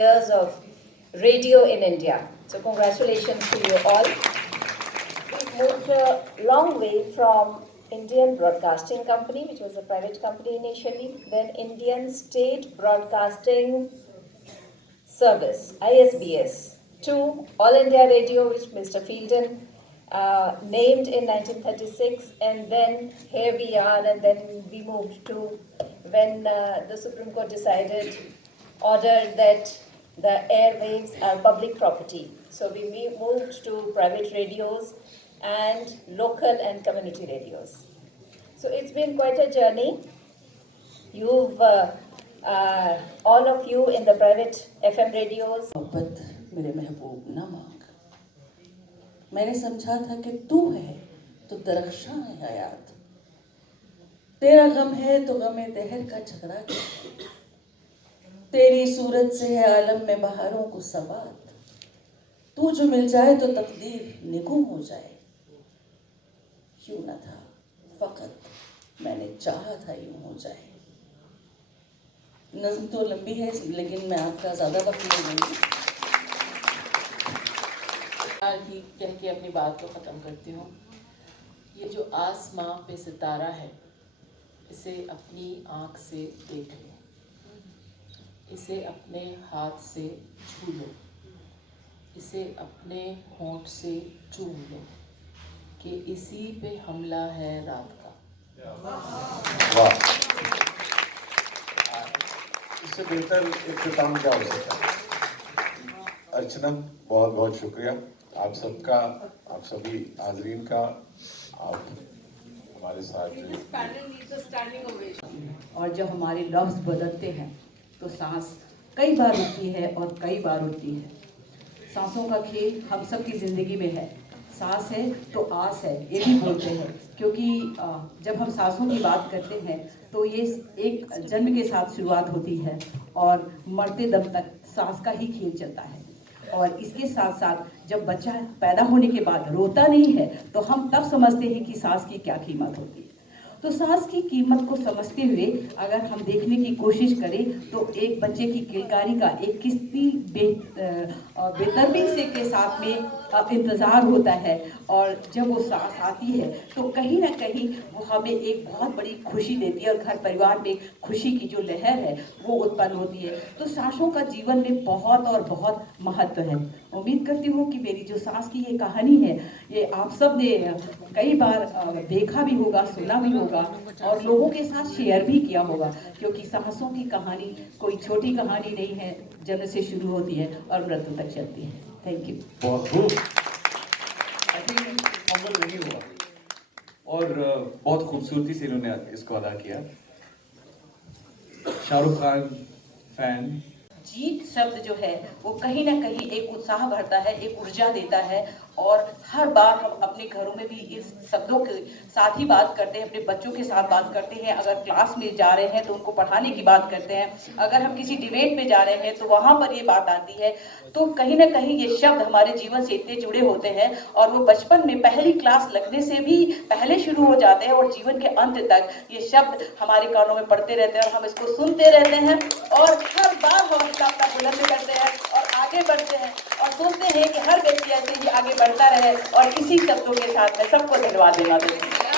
Years of radio in India. So congratulations to you all. We've moved a long way from Indian Broadcasting Company, which was a private company initially, then Indian State Broadcasting Service, ISBS, to All India Radio, which Mr. Fielden named in 1936, and then here we are, and then we moved to when the Supreme Court ordered that the airwaves are public property. So we moved to private radios and local and community radios. So it's been quite a journey. You've, all of you in the private FM radios. मोहब्बत मेरे महबूब न मांग, मैंने समझा था कि तू है तो दरख्शां है हयात, तेरा गम है तो गमे दहर का झगड़ा क्या, तेरी सूरत से है आलम में बहारों को सवात, तू जो मिल जाए तो तकदीर निगुम हो जाए, यूं न था फकत मैंने चाहा था यूं हो जाए। नज़्म तो लंबी है लेकिन मैं आपका ज़्यादा वक्त नहीं लूँगी, ही कह के अपनी बात को ख़त्म करती हूँ। ये जो आसमां पे सितारा है, इसे अपनी आँख से देख लो, इसे अपने हाथ से छू लो, इसे अपने होंठ से चूम लो कि इसी पे हमला है रात का। वाह, इससे बेहतर इख्तिताम क्या हो सकता है। अर्चना, बहुत बहुत शुक्रिया आप सबका, आप सभी हाजरीन का, आप हमारे साथ। और जब हमारे लफ्ज़ बदलते हैं तो सांस कई बार उठती है और कई बार उठती है। सांसों का खेल हम सब की ज़िंदगी में है। सांस है तो आस है, ये भी बोलते हैं, क्योंकि जब हम सांसों की बात करते हैं तो ये एक जन्म के साथ शुरुआत होती है और मरते दम तक सांस का ही खेल चलता है। और इसके साथ साथ जब बच्चा पैदा होने के बाद रोता नहीं है तो हम तब समझते हैं कि सांस की क्या कीमत होती है। तो सांस की कीमत को समझते हुए अगर हम देखने की कोशिश करें तो एक बच्चे की किलकारी का एक कितनी बेतरतीब से के साथ में इंतज़ार होता है, और जब वो सांस आती है तो कहीं ना कहीं वो हमें एक बहुत बड़ी खुशी देती है और घर परिवार में खुशी की जो लहर है वो उत्पन्न होती है। तो सांसों का जीवन में बहुत और बहुत महत्व है। उम्मीद करती हूँ कि मेरी जो सांस की ये कहानी है ये आप सब ने कई बार देखा भी होगा, सुना भी होगा और लोगों के साथ शेयर भी किया होगा, क्योंकि सांसों की कहानी कोई छोटी कहानी नहीं है, जन्म से शुरू होती है और मृत्यु तक चलती है। Thank you. बहुत खूब, आई थिंक अमल नहीं हुआ और बहुत खूबसूरती से इन्होंने इसको अदा किया। शाहरुख खान फैन। जीत शब्द जो है वो कहीं ना कहीं एक उत्साह भरता है, एक ऊर्जा देता है, और हर बार हम अपने घरों में भी इस शब्दों के साथ ही बात करते हैं, अपने बच्चों के साथ बात करते हैं। अगर क्लास में जा रहे हैं तो उनको पढ़ाने की बात करते हैं, अगर हम किसी डिबेट में जा रहे हैं तो वहाँ पर ये बात आती है। तो कहीं ना कहीं ये शब्द हमारे जीवन से इतने जुड़े होते हैं और वो बचपन में पहली क्लास लगने से भी पहले शुरू हो जाते हैं और जीवन के अंत तक ये शब्द हमारे कानों में पड़ते रहते हैं और हम इसको सुनते रहते हैं और हर बार हम अपना बुलंद करते हैं और आगे बढ़ते हैं और सोचते हैं कि हर व्यक्ति ऐसे ही आगे बढ़ता रहे। और इसी शब्दों के साथ मैं सबको धन्यवाद देना चाहती हूँ।